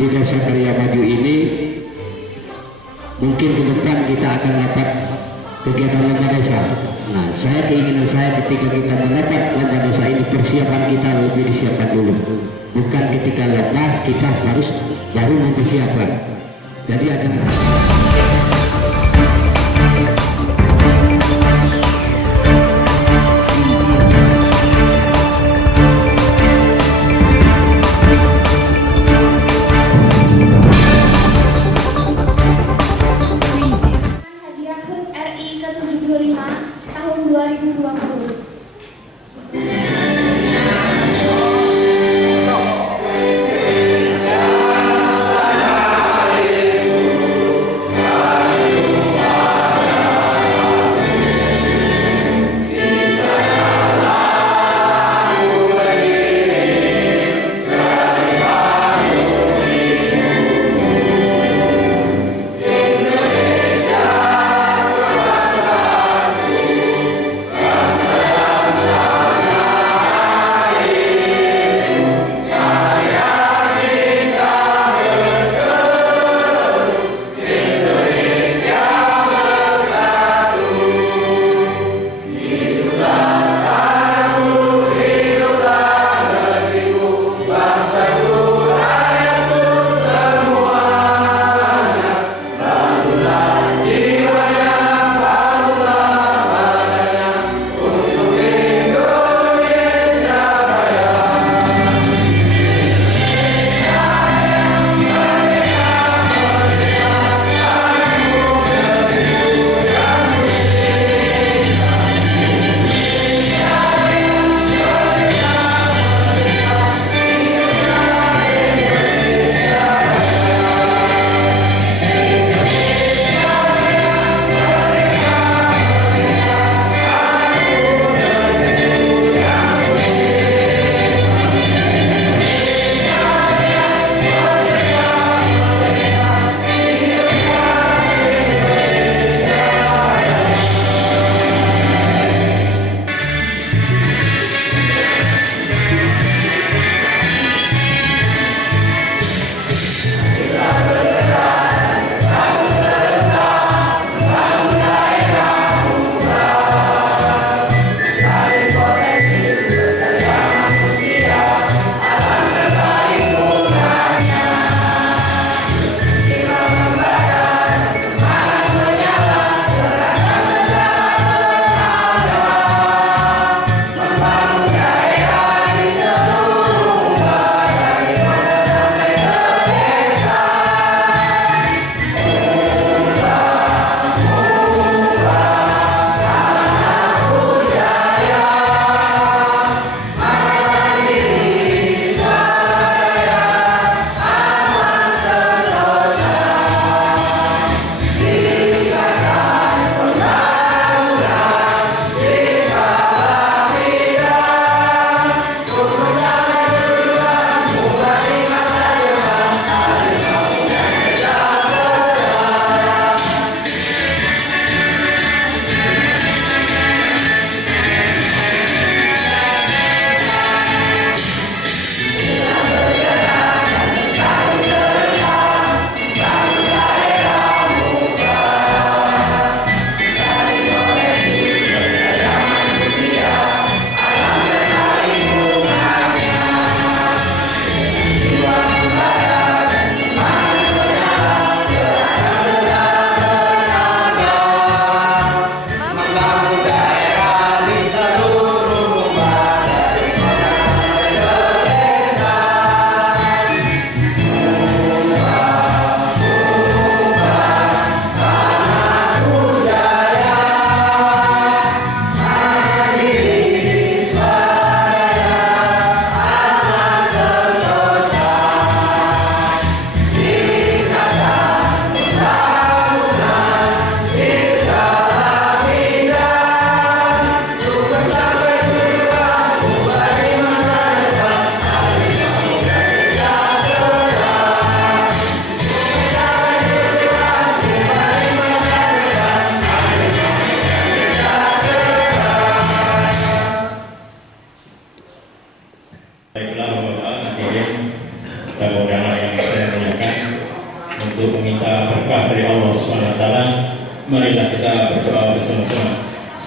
Di Desa Karya Maju ini mungkin ke depan kita akan dapat kegiatan lomba desa. Nah, keinginan saya ketika kita mendapat lomba desa ini, persiapan kita lebih disiapkan dulu, bukan ketika lomba kita harus baru mempersiapkan. Jadi ada tahun 2020.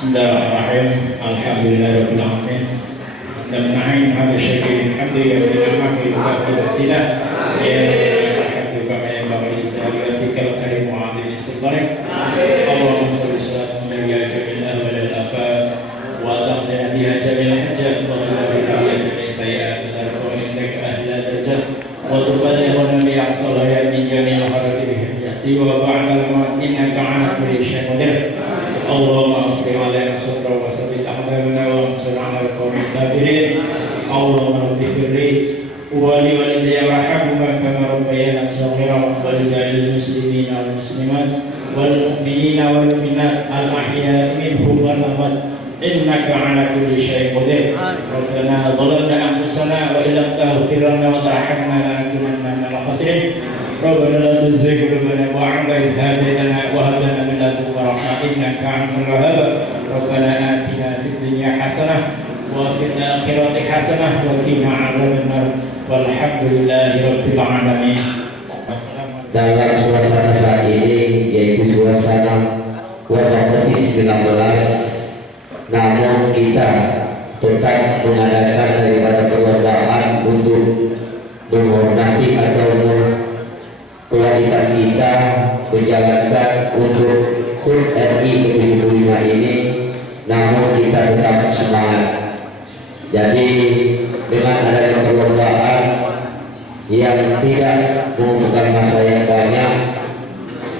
Bismillahirrahmanirrahim. Alhamdulillahirabbil alamin. Na'in hada syai'in hamdi wa ni'mati wa fadila. Ya Rabbi kama yanbaghi li sa'alikal karim wa 'azimi sultanik. Allahumma shalli salatan ala jamil wal afat wa taqdi biha jamil hajat wa biha jamil sayiat wa innaka ahla darajat wa tubayyana nabi sallallahu min jamil harakatihi wa ba'da ma innaka 'ala kulli syai'in qadir. اللهم اغفر علينا الصبر وثبت اقدامنا وانصرنا على القوم الكافرين. اللهم اغفر لي ولوالدي وارحمهما كما ربيانا صغيرا ولجميع المسلمين والمسلمات والمؤمنين والمؤمنات الاحياء منهم والاموات انك على كل شيء قدير. ربنا ظلمنا انفسنا وان لم تغفر لنا وترحمنا لنكونن من الخاسرين. ربنا لا تزغ قلوبنا بعد إذ هديتنا وهب لنا من لدنك رحمة إنك أنت الوهاب. ربنا آتنا في الدنيا حسنة وفي الآخرة حسنة وقنا عذاب النار والحمد لله رب العالمين. Dalam suasana saat ini yaitu suasana wabah COVID-19, namun kita tetap mengadakan daripada perlombaan untuk menghormati atau kewajiban kita menjalankan untuk HUT RI ke-75 ini, namun kita tetap semangat. Jadi dengan adanya perlombaan yang tidak membutuhkan masa yang banyak,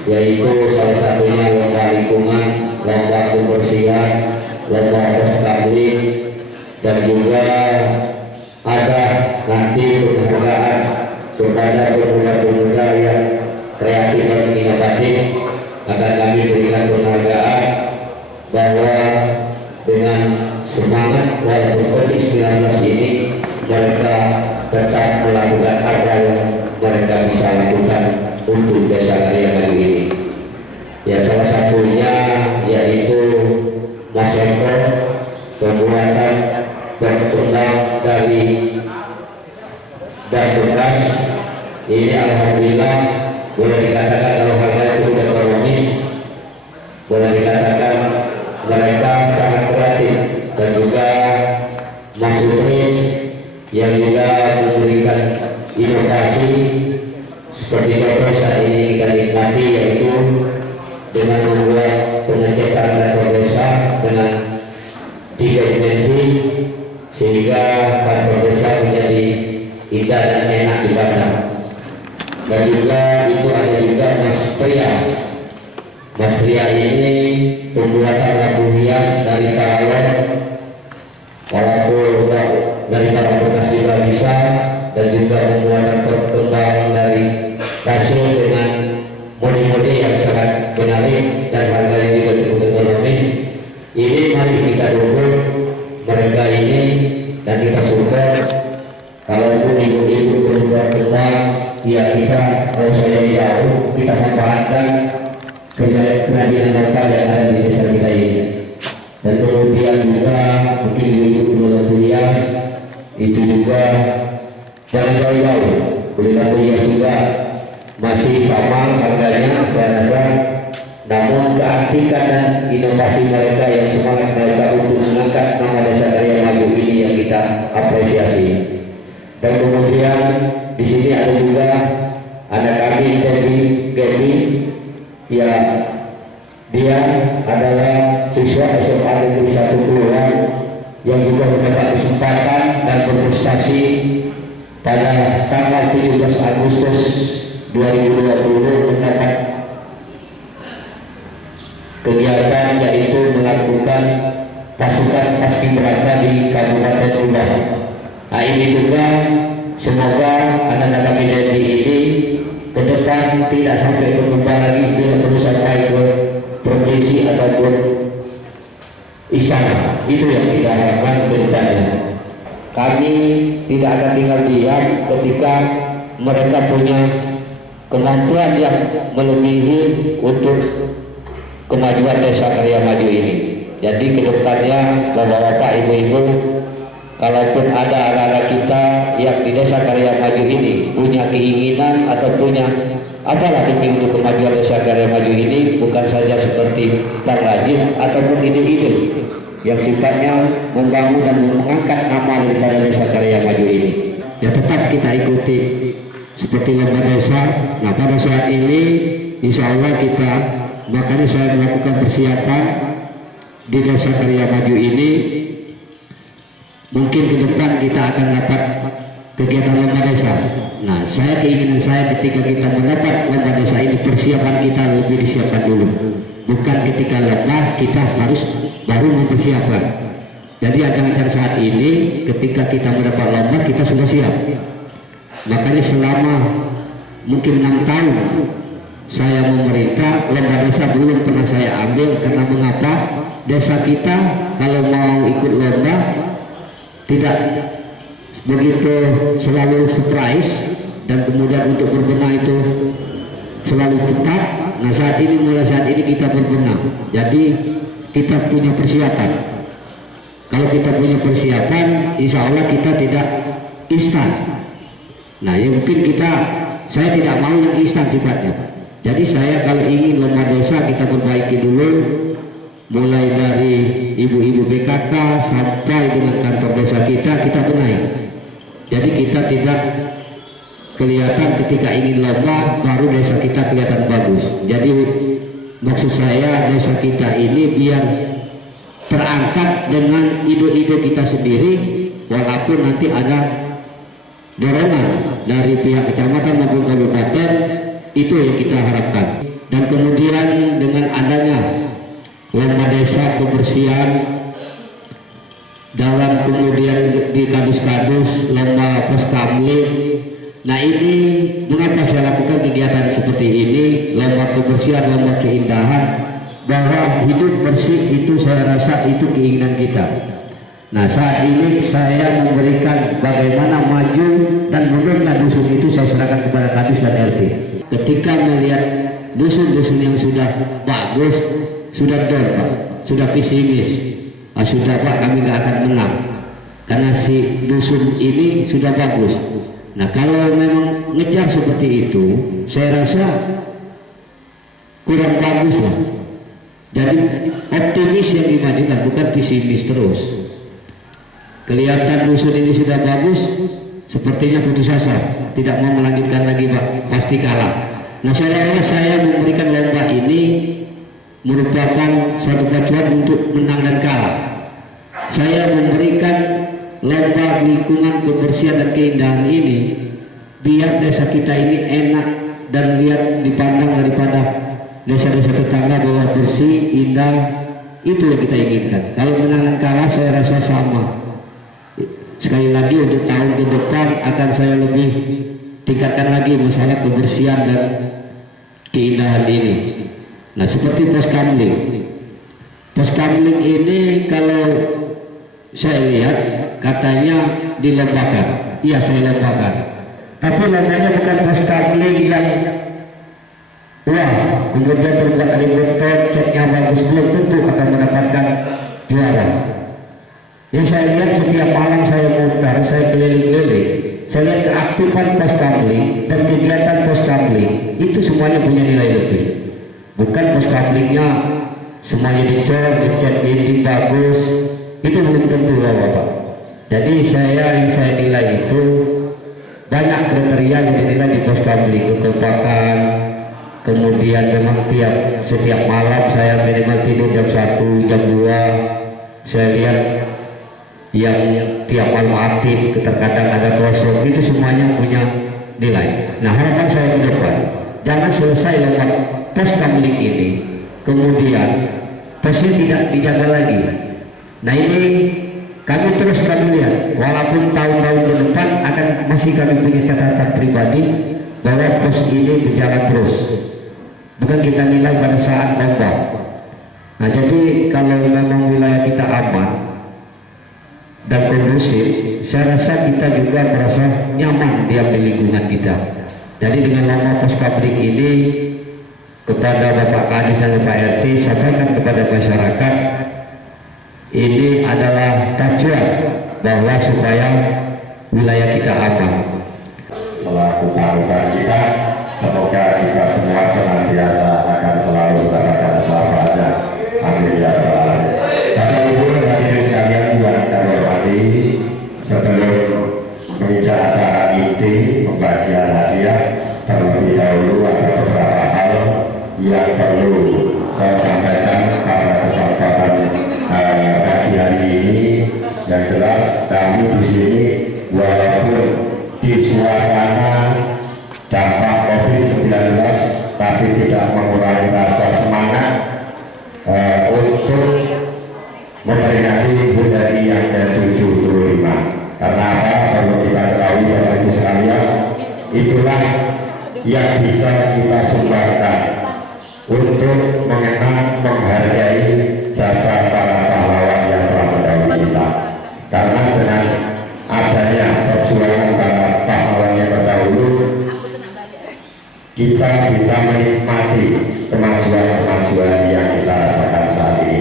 yaitu salah satunya lomba lingkungan, lomba kebersihan, lomba tablik, dan juga ada nanti penghargaan kepada pemuda-pemuda yang kreatif dan inovatif. Akan kami berikan penghargaan bahwa dengan semangat walaupun COVID-19 ini mereka tetap melakukan apa yang mereka bisa lakukan untuk desa Karya Maju ini. Ya, salah satunya yaitu Mas Eko, pembuatan berkembang dari dan beras ini alhamdulillah boleh dikatakan kalau harga itu ekonomis, boleh dikatakan mereka sangat kreatif. Dan juga Mas Utris yang juga memberikan inovasi seperti contoh saat ini kita nikmati, yaitu dengan membuat pengecekan kantor desa dengan 3 dimensi sehingga kantor desa menjadi indah dan enak dipandang. Dan juga itu ada juga Mas Pria. Mas Pria ini pembuatan lampu hias dari kalor, walaupun dari barang bekas juga bisa, dan juga pembuatan perkembangan dari kasur dengan mode-mode yang sangat menarik dan harganya juga cukup ekonomis. Ini mari kita dukung mereka ini dan kita support. Kalaupun ibu-ibu berubah-ubah, ya kita kalau saya jauh kita memperhatikan kejadian lokal yang ada di desa kita ini. Dan kemudian juga mungkin ibu-ibu kuliah itu juga jangan jauh-jauh, kuliah juga masih sama harganya saya rasa. Namun keartikan dan inovasi mereka yang semangat mereka untuk mengangkat nama desa Karya Maju ini yang kita apresiasi. Dan kemudian di sini ada juga anak kami Gaby, ya dia adalah siswa SMA Negeri 1 Kelurahan yang juga mendapat kesempatan dan berprestasi pada tanggal 17 Agustus 2020 mendapat kegiatan yaitu melakukan pasukan paskibraka di Kabupaten Tuban. Nah, ini juga semoga anak-anak kami dari ini ke depan tidak sampai berkembang lagi, tidak perlu sampai ke provinsi ataupun istana. Itu yang kita harapkan beritanya. Kami tidak akan tinggal diam ketika mereka punya kemampuan yang melebihi untuk kemajuan desa Karya Maju ini. Jadi kedepannya bapak-bapak, ibu-ibu, kalaupun ada anak-anak kita yang di desa Karya Maju ini punya keinginan atau punya adalah demi untuk kemajuan Desa Karya Maju ini, bukan saja seperti pengrajin ataupun ide-ide yang sifatnya membangun dan mengangkat nama daripada Desa Karya Maju ini. Ya tetap kita ikuti seperti lomba desa. Nah pada saat ini insya Allah kita, makanya saya melakukan persiapan di Desa Karya Maju ini. Mungkin ke depan kita akan dapat kegiatan lomba desa. Nah, keinginan saya ketika kita mendapat lomba desa ini, persiapan kita lebih disiapkan dulu. Bukan ketika lomba kita harus baru mempersiapkan. Jadi ajang-ajang saat ini ketika kita mendapat lomba kita sudah siap. Makanya selama mungkin 6 tahun saya memerintah, lomba desa belum pernah saya ambil. Karena mengapa? Desa kita kalau mau ikut lomba tidak begitu selalu surprise, dan kemudian untuk berbenah itu selalu tepat. Nah mulai saat ini kita berbenah, jadi kita punya persiapan. Kalau kita punya persiapan, insya Allah kita tidak instan. Nah ya mungkin saya tidak mau yang instan sifatnya. Jadi saya kalau ingin lomba desa kita perbaiki dulu, mulai dari ibu-ibu PKK sampai dengan kantor desa kita benahi. Jadi kita tidak kelihatan ketika ingin lomba baru desa kita kelihatan bagus. Jadi maksud saya desa kita ini biar terangkat dengan ide-ide kita sendiri, walaupun nanti ada dorongan dari pihak kecamatan maupun kabupaten, itu yang kita harapkan. Dan kemudian dengan adanya lomba desa kebersihan, dalam kemudian di kadus-kadus lomba poskamling. Nah ini mengapa saya lakukan kegiatan seperti ini, lomba kebersihan, lomba keindahan, bahwa hidup bersih itu saya rasa itu keinginan kita. Nah saat ini saya memberikan bagaimana maju dan mundurnya dusun itu saya serahkan kepada kadus dan RT. Ketika melihat dusun-dusun yang sudah bagus, sudah down Pak, sudah pesimis, sudah Pak kami nggak akan menang karena si dusun ini sudah bagus. Nah kalau memang ngejar seperti itu, saya rasa kurang bagus lah. Jadi optimis yang dimajukan, bukan pesimis terus. Kelihatan dusun ini sudah bagus, sepertinya putus asa, tidak mau melanjutkan lagi Pak, pasti kalah. Nah seolah-olah saya memberikan lomba ini merupakan suatu pacuan untuk menang dan kalah. Saya memberikan lomba lingkungan kebersihan dan keindahan ini biar desa kita ini enak dan lihat dipandang daripada desa-desa tetangga bahwa bersih, indah, itu yang kita inginkan. Kalau menang dan kalah saya rasa sama. Sekali lagi untuk tahun ke depan akan saya lebih tingkatkan lagi masalah kebersihan dan keindahan ini. Nah seperti poskamling. Poskamling ini kalau saya lihat katanya dilombakan. Iya saya lombakan. Tapi lombanya bukan poskamling yang wah kemudian terbuat dari beton, catnya bagus, belum tentu akan mendapatkan juara. Yang saya lihat setiap malam saya mutar, saya keliling-keliling, saya lihat keaktifan poskamling dan kegiatan poskamling itu semuanya punya nilai lebih. Bukan poskamlingnya semuanya dicor, dicat dinding bagus, itu belum tentu Bapak. Jadi yang saya nilai itu banyak kriteria yang dinilai di poskamling, kekompakan, kemudian memang setiap malam saya minimal tidur jam 1, jam 2. Saya lihat yang tiap malam aktif, terkadang ada kosong, itu semuanya punya nilai. Nah harapan saya ke depan, jangan selesai lewat poskamling ini kemudian posnya tidak dijaga lagi. Nah ini kami terus lihat, walaupun tahun-tahun ke depan akan masih kami punya catatan pribadi bahwa pos ini berjalan terus, bukan kita nilai pada saat lomba. Nah jadi kalau memang wilayah kita aman dan kondusif, saya rasa kita juga merasa nyaman di lingkungan kita. Jadi dengan lomba poskamling ini kepada Bapak Kadis dan Bapak RT, sampaikan kepada masyarakat ini adalah tujuan bahwa supaya wilayah kita aman. Selaku panutan kita, Semoga kita semua senantiasa akan selalu mendapatkan syafaatnya. Amin ya rabbal alamin. Bapak Ibu hadirin sekalian yang kami hormati, sebelum menginjak acara inti pembagian hadiah, terlebih dahulu ada beberapa hal yang perlu saya sampaikan pada kesempatan pagi hari ini. Yang jelas kami di sini walaupun di suasana dampak COVID-19 tapi tidak mengurangi rasa semangat untuk memperingati HUT RI yang ke-75. Karena apa? Perlu kita ketahui Bapak Ibu sekalian, itulah yang bisa kita sumbangkan untuk mengenang, menghargai jasa para pahlawan yang telah mendahului kita. Karena dengan adanya perjuangan para pahlawan yang terdahulu, kita bisa menikmati kemajuan-kemajuan yang kita rasakan saat ini.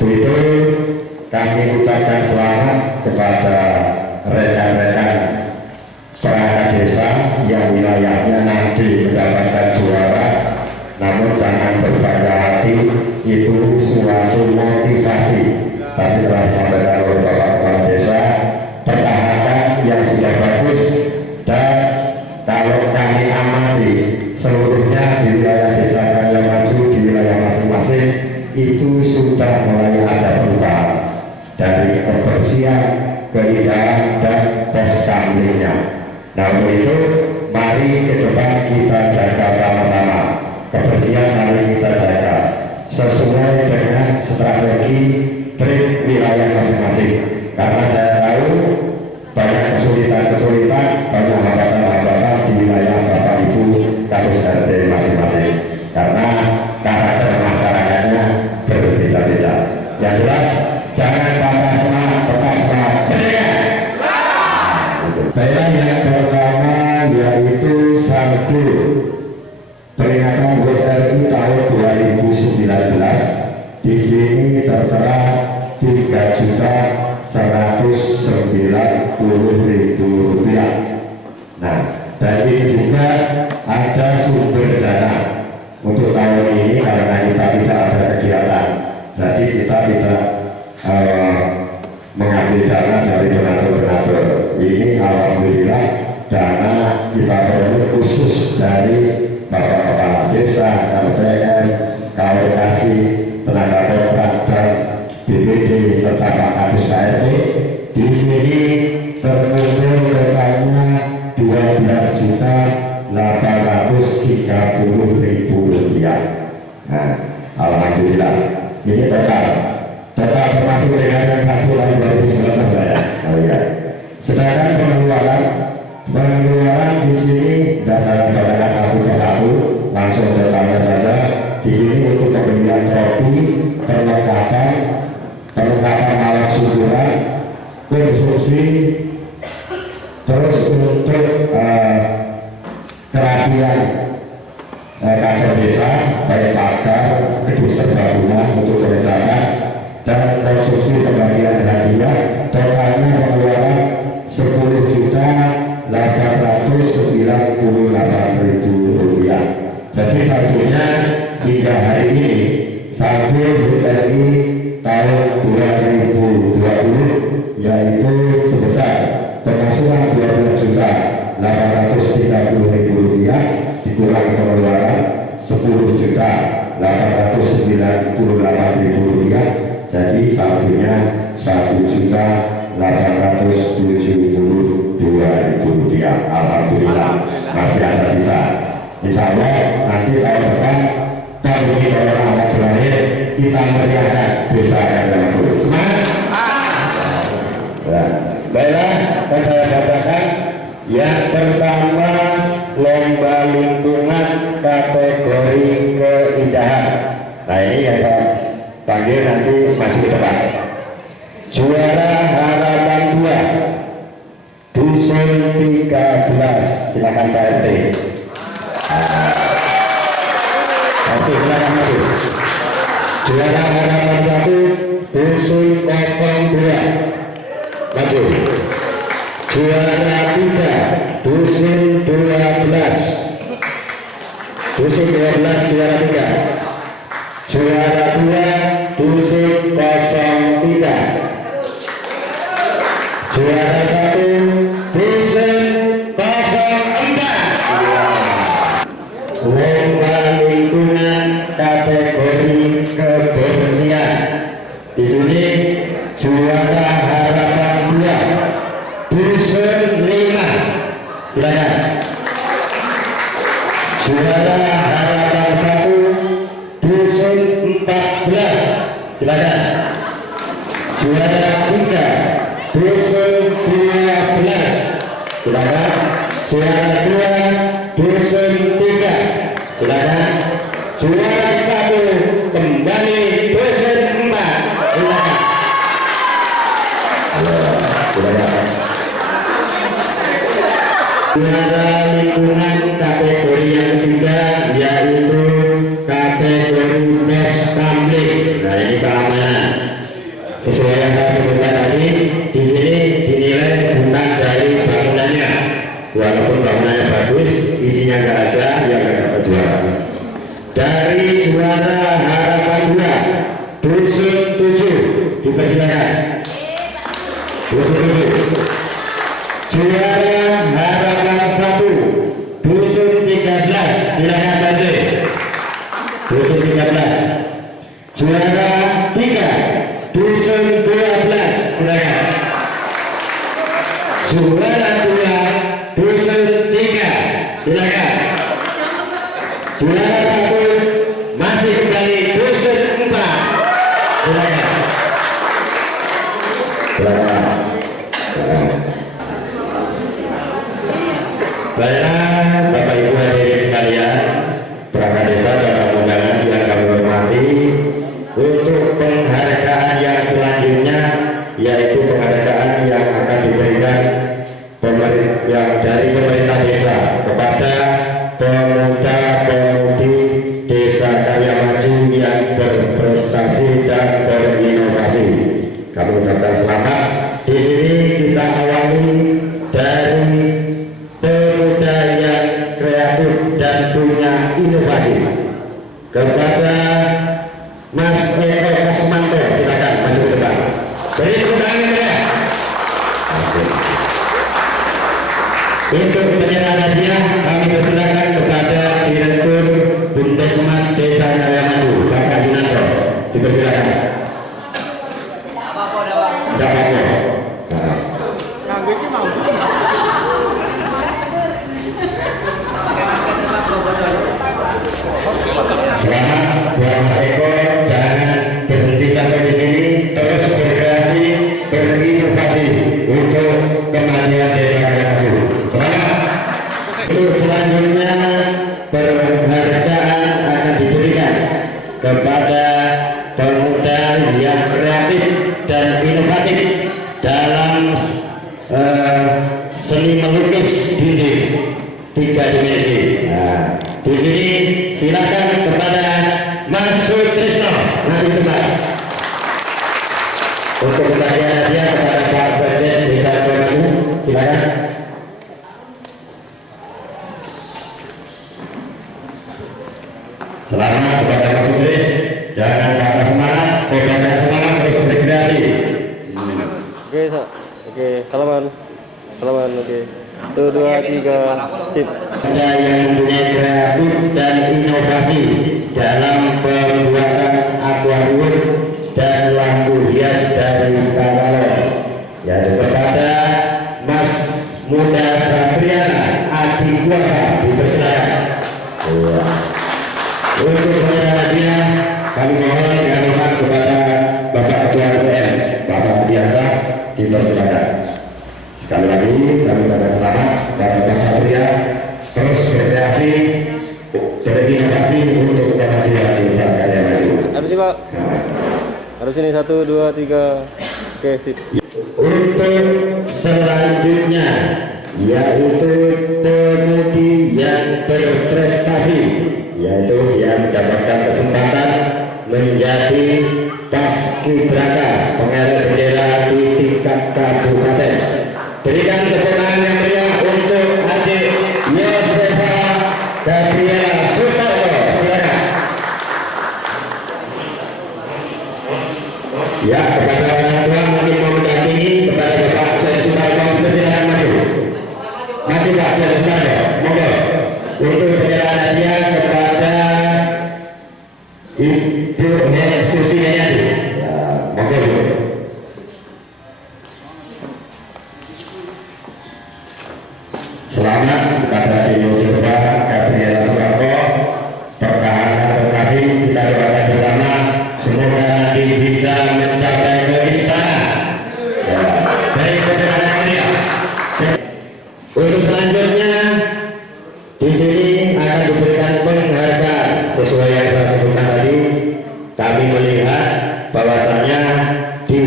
Untuk itu kami ucapkan selamat kepada rekan-rekan perangkat desa yang wilayahnya nanti mendapatkan juara. Namun jangan berbangga hati, itu suatu motivasi. Tapi telah disampaikan oleh Bapak Kepala Desa, pertahankan yang sudah bagus. Dan kalau kami amati seluruhnya di wilayah desa Karya Maju, di wilayah masing-masing itu sudah mulai ada perubahan dari kebersihan, keindahan dan poskamlingnya. Nah untuk itu mari ke depan kita jaga sama-sama kebersihan, mari kita jaga sesuai dengan strategi trik wilayah masing-masing. Karena saya tahu banyak kesulitan-kesulitan, banyak hambatan-hambatan di wilayah Bapak Ibu Kapus RT masing-masing. Karena karakter masyarakatnya berbeda-beda. Yang jelas jangan patah semangat, tetap semangat. Baiklah, yang pertama yaitu saldo peringatan HUT RI tahun 2019. Di sini tertera Rp3.190.000. Nah, dan ini juga ada sumber dana untuk tahun ini karena kita tidak ada kegiatan. Jadi kita tidak mengambil dana dari donatur-donatur. Ini alhamdulillah dana kita peroleh khusus dari Bapak Kepala Desa, RPM, KWKC, tenaga kontrak dan BPD serta Pak Kapus KRT. Di sini terkumpul totalnya Rp12.830.000. Nah, alhamdulillah ini total termasuk dengan yang satu tahun 2019 ya. Oh iya. Sedangkan pengeluaran di sini berdasarkan satu persatu, langsung bertanya saja. Di sini untuk pembelian trofi, perlengkapan alat syukuran, konsumsi, terus untuk kerapian kantor desa, baik pagar, kedus serbaguna untuk pengecekan dan konsumsi pembagian hadiah. Totalnya pengeluaran Rp10.898.000. Jadi saldonya hingga hari ini saldo HUT RI tahun 2020 yaitu sebesar pemasukan Rp12.830.000 dikurangi pengeluaran Rp10.898.000, jadi saldonya Rp1.872.000. Alhamdulillah masih ada sisa. Insya Allah nanti tahun depan kalau kita anak berakhir kita meriahkan desa Karya Maju. Semangat! Baiklah, akan saya bacakan. Yang pertama, lomba lingkungan kategori keindahan. Nah ini yang saya panggil nanti maju ke depan. Juara harapan 2 Dusun 13, silakan Pak RT. Oke, silakan maju. Juara harapan 1 Dusun 02, maju. Juara 3 Dusun 12, sini juara harapan 2 dusun 5, silakan. Juara harapan 1 dusun 14, silakan. Juara 3 dusun 12, silakan. Juara 2 dusun 3, silakan. Juara 1 kembali dusun 4, silakan. Silakan. Juara lingkungan kategori yang ketiga yaitu kategori best kamling. Nah, ini keamanan. Sesuai yang saya sebutkan tadi, di sini dinilai bukan dari bangunannya, walaupun bangunannya bagus, isinya nggak ada, ya nggak dapat juara. Dari juara harapan 2 dusun 7, dipersilakan. Dusun 7. Juara harapan 1 dusun 13, silakan lanjut. Dusun 13. Juara 3 dusun 12, silakan. Juara 2 dusun 3, silakan. Juara 1 masih kembali dusun 4, silakan. Silakan. Baiklah Bapak Ibu hadirin sekalian, perangkat desa dan undangan yang kami hormati, untuk penghargaan yang selanjutnya yaitu penghargaan yang akan diberikan yang dari pemerintah desa kepada pemuda-pemudi Desa Karya Maju yang berprestasi dan berinovasi. Kami ucapkan selamat. Di sini kita awali dari pemuda yang kreatif dan punya inovasi. Kepada Mas Eko Kasmanto, silakan maju ke depan. Beri tepuk tangan ya. Untuk penyerahan hadiah kami persilakan kepada Direktur Bundesmat Desa Karya Maju, Bapak Junanto. Dipersilakan. Selamat buat Mas Eko, jangan berhenti sampai di sini, terus berkreasi, berinovasi untuk kemajuan Desa Karya Maju. Selamat. Untuk selanjutnya penghargaan akan diberikan kepada pemuda yang kreatif dan inovatif dalam seni melukis dinding 3 dimensi. Nah, di sini silakan kepada Mas Sutrisno, mari depan. Untuk pembagian hadiah kepada Pak Sekdes Desa Karya Maju, silakan. Selamat kepada Mas Sutris, jangan patah semangat, pegangan semangat, terus berkreasi. Oke, oke, salaman, oke. 1, 2, 3, sip. Ada yang mempunyai kreatif dan inovasi dalam pembuatan akuarium dan lampu hias dari Paralon, yaitu kepada Mas Muda Satriana Adi Kuasa, dipersilakan. Untuk penyerahan hadiah kami mohon dengan hormat kepada Bapak Ketua RPM, Bapak Biasa, dipersilakan. Sekali lagi kami ucapkan selamat kepada Mas Satria, terus berkreasi, berinovasi untuk kemajuan Desa Karya Maju. Habis sih Pak? Harus ini 1, 2, 3, oke sip. Untuk selanjutnya yaitu pemudi yang berprestasi, yaitu yang mendapatkan kesempatan menjadi paskibraka pengarah bendera di tingkat kabupaten. Berikan tepuk tangan yang meriah untuk adik Yosefa Gabriela Sutarto, silakan. Ya, kepada orang tua mungkin mau mendampingi kepada Bapak Jaya Sutarto, silakan maju. Maju Pak Jaya Sutarto, monggo. Untuk penyerahan hadiah kepada Ibu Susi Hayati, ya, monggo. di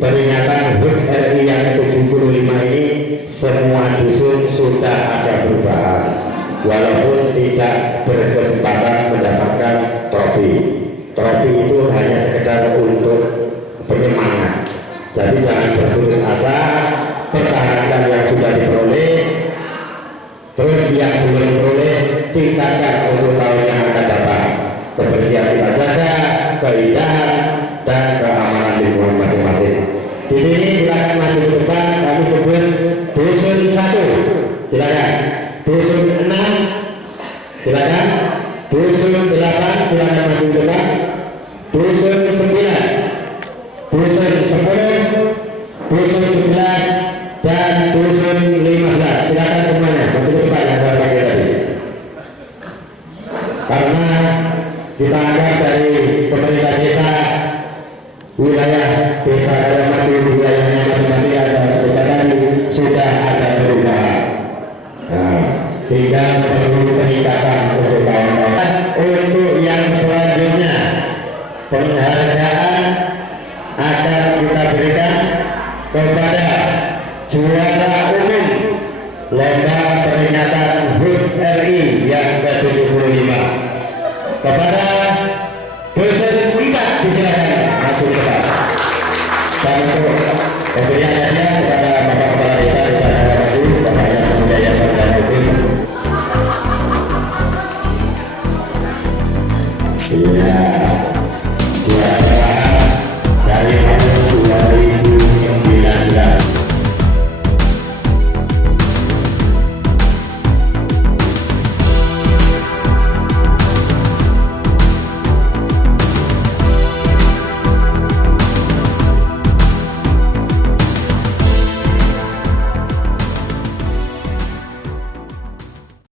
peringatan HUT RI yang ke-75 ini semua dusun sudah ada perubahan, walaupun tidak berkesempatan mendapatkan trofi. Trofi itu hanya sekedar untuk penyemangat. Jadi jangan berputus asa, pertahankan yang sudah diperoleh, terus yang belum diperoleh tingkatkan untuk tahun yang akan datang. Kebersihan kita jaga, keindahan dan keamanan lingkungan masing-masing. Di sini silakan maju ke depan, kami sebut dusun 1, silakan. Dusun 6, silakan. Dusun 8, silakan maju ke depan. Dusun 9, dusun 10, dusun 11 dan dusun 15. Silakan semuanya maju ke depan yang saya bagi tadi. Karena kita anggap dari pemerintah desa, wilayah desa Kalamati, wilayahnya masing-masing yang saya sebutkan tadi sudah ada perubahan. Nah, tinggal perlu peningkatan untuk kawan-kawan. Untuk yang selanjutnya, penghargaan akan kita berikan kepada juara umum lomba peringatan HUT RI yang ke-75 kepada dusun 4, disilakan masuk ke depan. Dan untuk pemberian hadiah kepada Bapak Kepala Desa Kalamati, Bapak Yas Budaya dan Hukum. Iya.